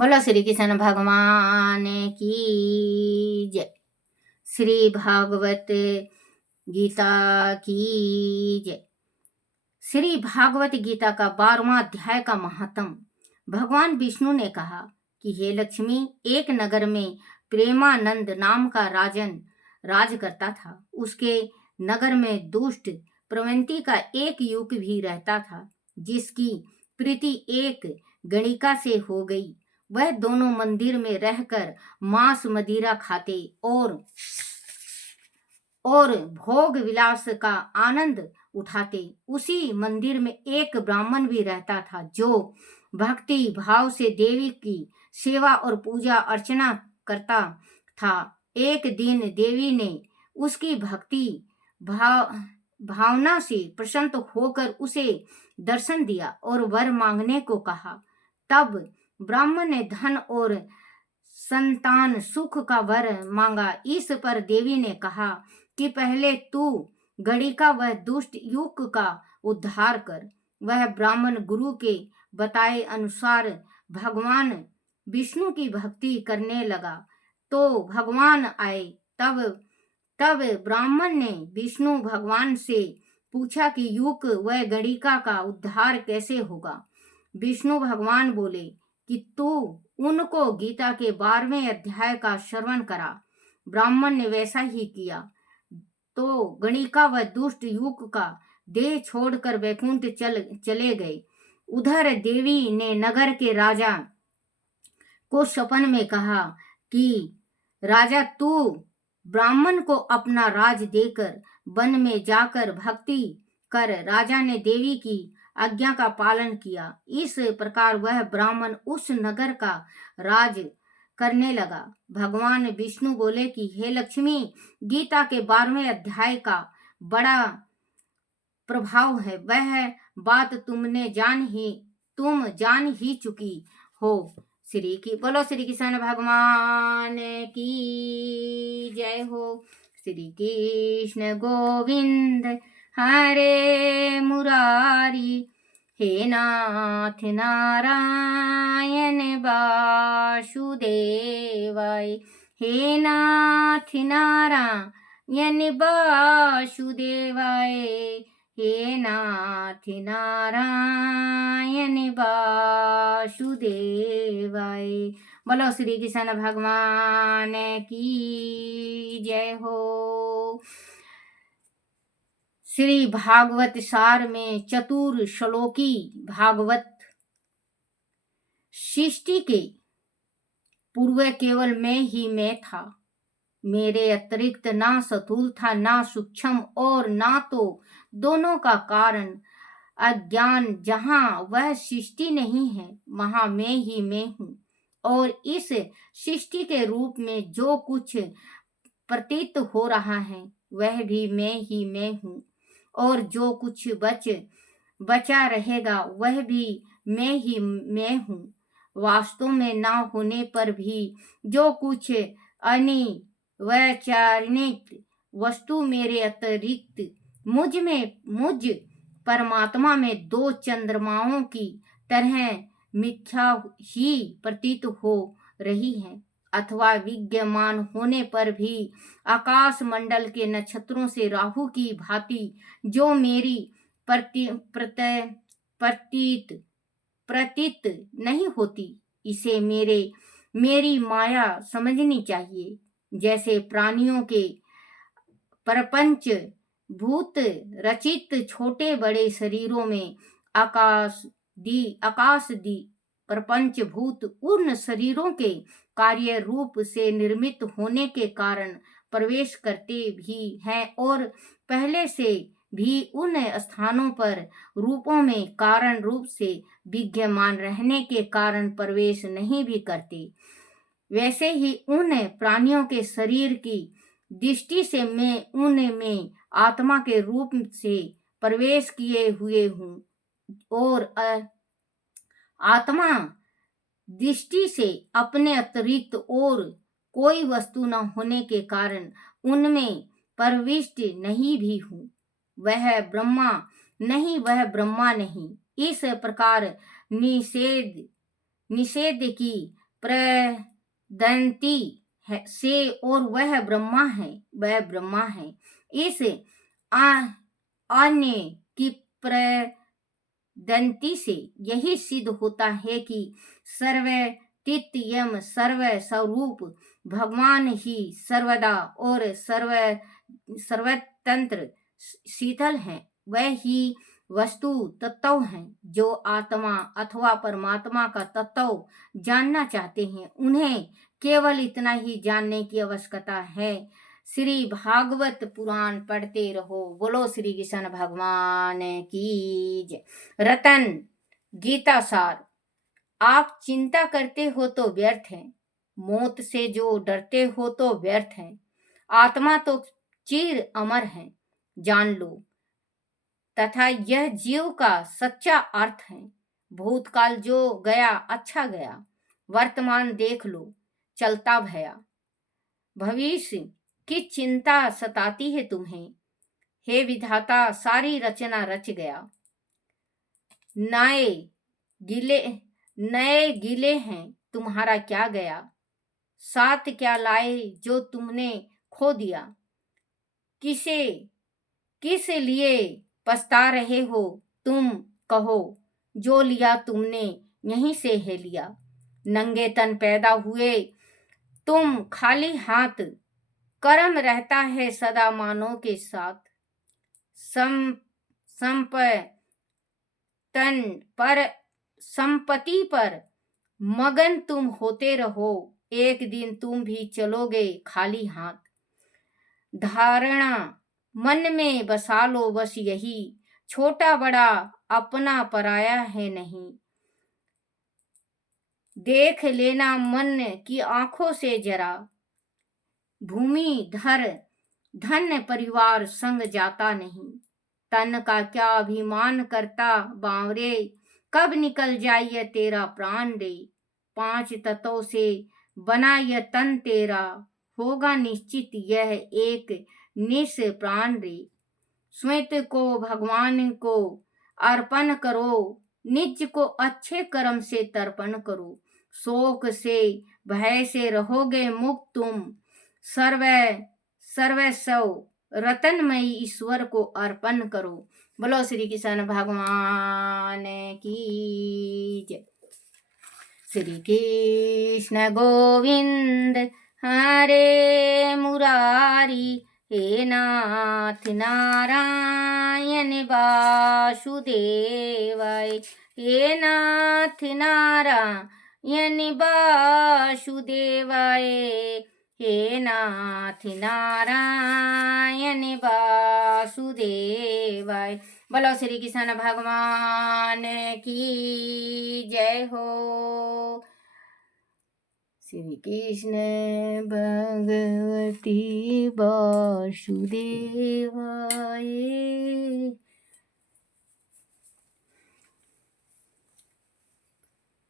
बोलो श्री कृष्ण भगवान की जय। श्री भागवत गीता की जय। श्री भागवत गीता का 12वां अध्याय का महात्म। भगवान विष्णु ने कहा कि हे लक्ष्मी, एक नगर में प्रेमानंद नाम का राजन राज करता था। उसके नगर में दुष्ट प्रवृत्ति का एक युवक भी रहता था, जिसकी प्रीति एक गणिका से हो गई। वह दोनों मंदिर में रहकर मांस मदिरा खाते और भोग विलास का आनंद उठाते। उसी मंदिर में एक ब्राह्मण भी रहता था, जो भक्ति भाव से देवी की सेवा और पूजा अर्चना करता था। एक दिन देवी ने उसकी भक्ति भावना से प्रसन्न होकर उसे दर्शन दिया और वर मांगने को कहा। तब ब्राह्मण ने धन और संतान सुख का वर मांगा। इस पर देवी ने कहा कि पहले तू गणिका वह दुष्ट युवक का उद्धार कर। वह ब्राह्मण गुरु के बताए अनुसार भगवान विष्णु की भक्ति करने लगा तो भगवान आए। तब ब्राह्मण ने विष्णु भगवान से पूछा कि युवक वह गणिका का उद्धार कैसे होगा। विष्णु भगवान बोले कि तू उनको गीता के 12वें अध्याय का श्रवण करा। ब्राह्मण ने वैसा ही किया तो गणिका व दुष्ट युवक का देह छोड़कर वैकुंठ चले गए। उधर देवी ने नगर के राजा को सपन में कहा कि राजा, तू ब्राह्मण को अपना राज देकर वन में जाकर भक्ति कर। राजा ने देवी की आज्ञा का पालन किया। इस प्रकार वह ब्राह्मण उस नगर का राज करने लगा। भगवान विष्णु बोले कि हे लक्ष्मी, गीता के 12वें अध्याय का बड़ा प्रभाव है। वह बात तुम जान ही चुकी हो। बोलो श्री कृष्ण भगवान की जय हो। श्री कृष्ण गोविंद हरे मुरारी, हे नाथ नारायण वासुदेवाय। हे नाथ नारायण वासुदेवाय। हे नाथ नारायण वासुदेवाय। बोलो श्री कृष्ण भगवान की जय हो। श्री भागवत सार में चतुर श्लोकी भागवत। सृष्टि के पूर्व केवल मैं था। मेरे अतिरिक्त ना स्थूल था, ना सूक्ष्म और ना तो दोनों का कारण अज्ञान। जहाँ वह सृष्टि नहीं है, वहाँ मैं हूँ। और इस सृष्टि के रूप में जो कुछ प्रतीत हो रहा है, वह भी मैं हूँ। और जो कुछ बचा रहेगा, वह भी मैं हूँ। वास्तव में ना होने पर भी जो कुछ अनिर्वचनीय वस्तु मेरे अतिरिक्त मुझ परमात्मा में दो चंद्रमाओं की तरह मिथ्या ही प्रतीत हो रही है, अथवा विद्यमान होने पर भी आकाश मंडल के नक्षत्रों से राहु की भांति जो मेरी प्रतीत नहीं होती। इसे मेरी माया समझनी चाहिए। जैसे प्राणियों के प्रपंच भूत रचित छोटे बड़े शरीरों में आकाश दी प्रपंच भूत उन शरीरों के कार्य रूप से निर्मित होने के कारण प्रवेश करते भी हैं और पहले से भी उन स्थानों पर रूपों में कारण रूप से विद्यमान रहने के कारण प्रवेश नहीं भी करते। वैसे ही उन प्राणियों के शरीर की दृष्टि से मैं उनमें आत्मा के रूप से प्रवेश किए हुए हूँ और आत्मा दृष्टि से अपने अतिरिक्त और कोई वस्तु न होने के कारण उनमें प्रविष्ट नहीं भी हूँ। वह ब्रह्मा नहीं। इस प्रकार निषेध की प्रदंती है से और वह ब्रह्मा है। इस अन्य की प्रदंती से यही सिद्ध होता है कि सर्वतीत्यम सर्व स्वरूप भगवान ही सर्वदा और सर्वतंत्र शीतल है। वह ही वस्तु तत्व हैं। जो आत्मा अथवा परमात्मा का तत्व जानना चाहते हैं उन्हें केवल इतना ही जानने की आवश्यकता है। श्री भागवत पुराण पढ़ते रहो। बोलो श्री कृष्ण भगवान की जय। रतन गीता सार। आप चिंता करते हो तो व्यर्थ है, मौत से जो डरते हो तो व्यर्थ है। आत्मा तो चिर अमर है, जान लो, तथा यह जीव का सच्चा अर्थ है। भूतकाल जो गया अच्छा गया, वर्तमान देख लो चलता भया। भविष्य की चिंता सताती है तुम्हें, हे विधाता सारी रचना रच गया। नए गिले हैं तुम्हारा क्या गया, साथ क्या लाए जो तुमने खो दिया। किस लिए पछता रहे हो तुम कहो, जो लिया तुमने यहीं से है लिया। नंगे तन पैदा हुए तुम खाली हाथ, कर्म रहता है सदा मानव के साथ। संपत्ति पर मगन तुम होते रहो, एक दिन तुम भी चलोगे खाली हाथ। धारणा मन में बसा लो बस यही, छोटा बड़ा अपना पराया है नहीं। देख लेना मन की आंखों से जरा, भूमि धन परिवार संग जाता नहीं। तन का क्या अभिमान करता बावरे, कब निकल जाए यह तेरा प्राण रे। 5 तत्वों से बना यह तन तेरा, होगा निश्चित यह एक निस प्राण रे। स्वयं को भगवान को अर्पण करो, निज को अच्छे कर्म से तर्पण करो। शोक से भय से रहोगे मुक्त तुम, सर्वस्व रतनमयी ईश्वर को अर्पण करो। बोलो श्री कृष्ण भगवान की जय। श्री कृष्ण गोविंद हरे मुरारी, हे नाथ नारायण वासुदेवाय, हे नाथ नारायण वासुदेवाय, हे नाथ नारायण वासुदेवाय। बोलो श्री कृष्ण भगवान की जय हो। श्री कृष्ण भगवती वासुदेवाय।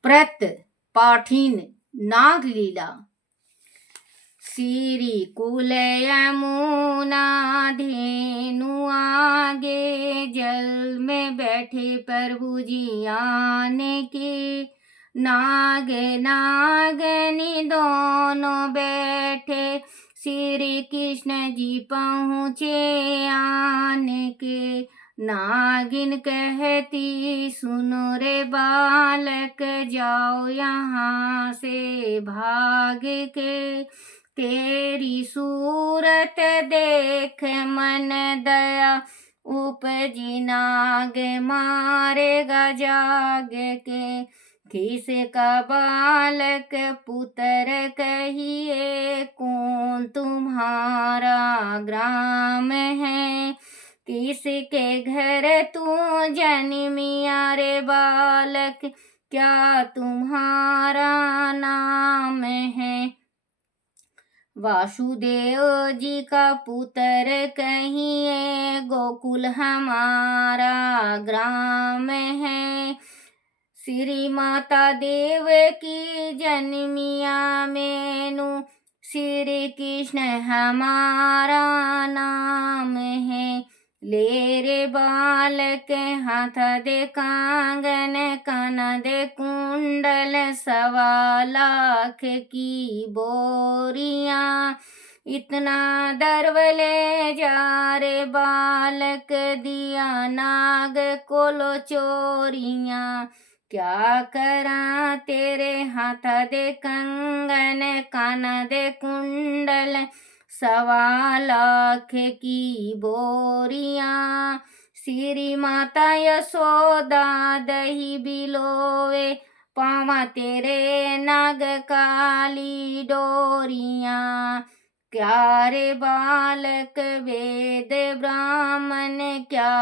प्रत पाठीन नाग लीला। श्री कुल यमुना धेनु आगे, जल में बैठे प्रभु जी आने के। नाग नागनी दोनों बैठे, श्री कृष्ण जी पहुँचे आन के। नागिन कहती सुनो रे बालक, जाओ यहाँ से भाग के। तेरी सूरत देख मन दया उपजी, नाग मारेगा जाग के। किसका बालक पुत्र कहिए, कौन तुम्हारा ग्राम है। किसके घर तू जन्मिया रे बालक, क्या तुम्हारा नाम है। वासुदेव जी का पुत्र कहिए, गोकुल हमारा ग्राम है। श्री माता देव की जन्मिया मेनू, श्री कृष्ण हमारा नाम है। ले रे बालक हाथ दे कांगन, कान दे कुंडल, 1.25 लाख की बोरियां। इतना दर्व ले जा रे बालक, दिया नाग को लो चोरियां। क्या करा तेरे हाथ दे कंगन, कान दे कुंडल, 1.25 लाख की बोरियां। श्री माता यशोदा दही बिलोवे, पावा तेरे नाग काली डोरियां। क्या रे बालक वेद ब्राह्मण, क्या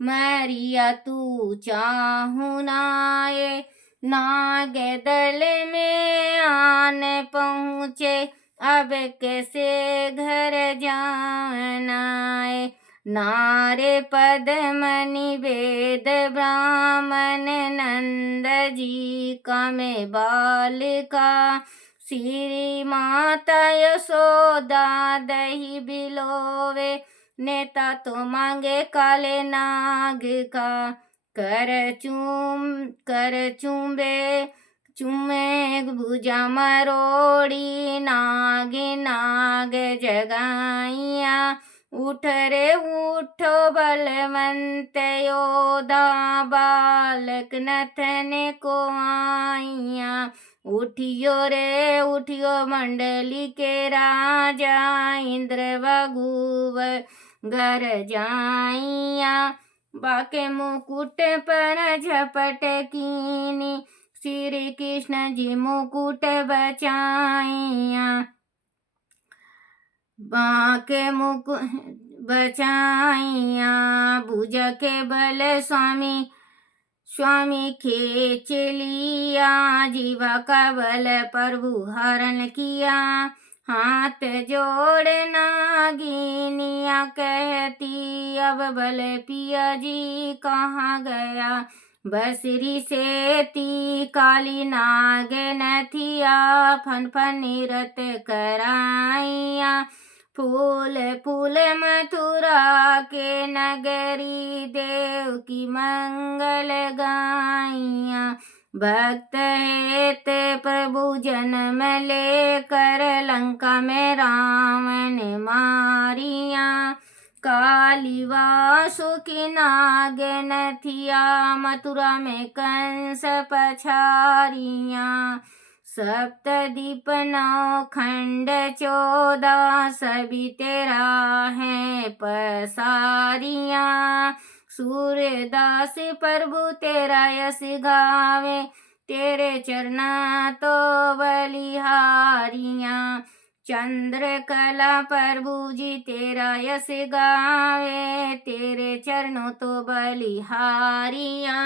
मैरिया तू चाहू नाये। नाग दल में आन पहुँचे, अब कैसे घर जानाए। नारे पद्मनि वेद ब्राह्मण, नंद जी का में बालिका। श्री माता यशोदा दही बिलोवे, नेता तो मांगे काले नाग का। कर चूमे भुजा मरोड़ी, नाग नाग जगाइया। उठ रे उठो बलवंत योधा, बालक नथन को आइया। उठियो रे उठियो मंडली के राजा, इंद्र बगुव घर जाइया। बाके मुकुट पर झपट कीनी, श्री कृष्ण जी मुकुट बचाइया। बाके मुकुट बचाइया, भुज के बल स्वामी खींच लिया। जीवा का बल प्रभु हरण किया, हाथ जोड़ नागिनिया कहती, अब बल पिया जी कहाँ गया। बसरी से ती काली नाग नथिया, फन फन निरत कराइया। फूल फूल मथुरा के नगरी, देव की मंगल गाइया। भक्त हेत प्रभु जन्म लेकर, लंका में रावण मारिया। काली वासुकी नाग नथिया, मथुरा में कंस पछारिया। सप्तद्वीप 9 खंड 14, सभी तेरा है पसारिया। सूर्यदास प्रभु तेरा यश गावे, तेरे चरना तो बलिहारिया। चंद्रकला प्रभु जी तेरा यश गावे, तेरे चरणों तो बलिहारिया।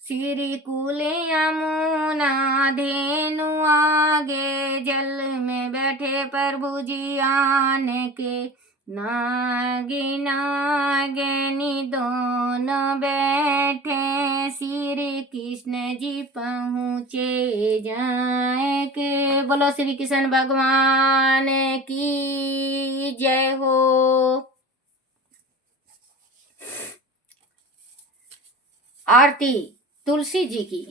श्री कुल यमुना धेनु आगे, जल में बैठे प्रभु जी आन के। नागी नागिनी दोनों बैठे, श्री कृष्ण जी पहुँचे जाए के। बोलो श्री कृष्ण भगवान की जय हो। आरती तुलसी जी की।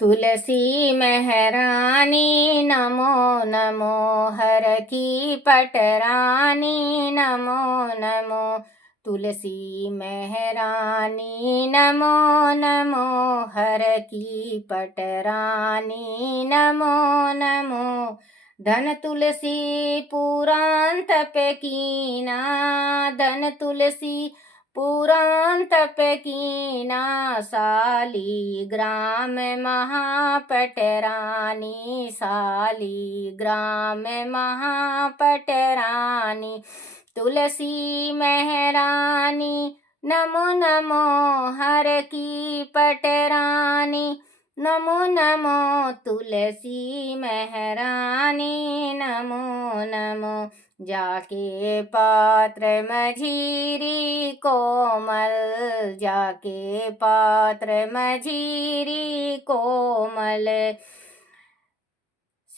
तुलसी महरानी नमो नमो, हर की पटरानी नमो नमो। तुलसी महरानी नमो नमो, हर की पटरानी नमो नमो। धन तुलसी पुराण तप कीना, धन तुलसी पुराण तप कीना। शालिग्राम महापटरानी, शालिग्राम महापटरानी। तुलसी महरानी नमो नमो, हर की पटरानी नमो नमो। तुलसी महरानी नमो नमो, जाके पात्र मझिरी कोमल, जाके पात्र मझिरी कोमल।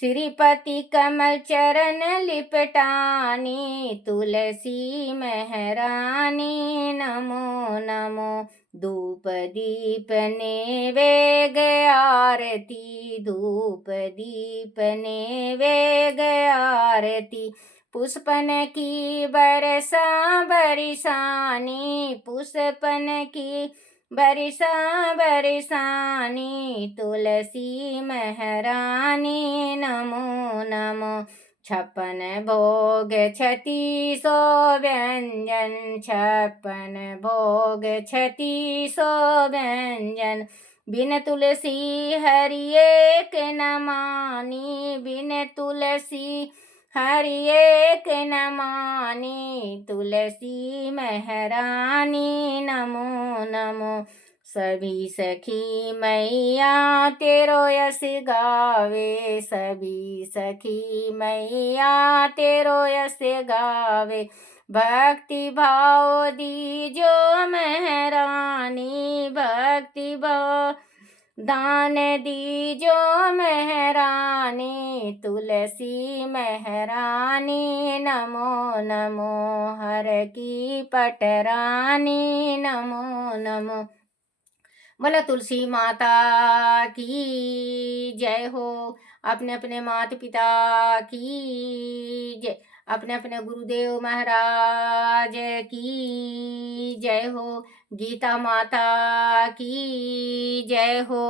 श्रीपति कमल चरण लिपटानी, तुलसी महरानी नमो नमो। धूप दीप नैवेद्य आरती, धूप दीप नैवेद्य आरती। पुष्पन की बरसा बरसानी, पुष्पन की बरसा बरसानी, तुलसी महरानी नमो नमो। छप्पन भोग 36 व्यंजन, छप्पन भोग 36 व्यंजन। बिन तुलसी हरि एक न मानी, बिन तुलसी हरि एक न मानी, तुलसी महरानी नमो नमो। सभी सखी मैया तेरो यश गावे, सभी सखी मैया तेरो यश गावे। भक्ति भाव दीजो महरानी, भक्ति भाव दान दीजो महरानी, तुलसी महरानी नमो नमो। हर की पटरानी नमो नमो। बोला तुलसी माता की जय हो। अपने अपने माता पिता की जय, अपने अपने गुरुदेव महाराज की जय हो। गीता माता की जय हो।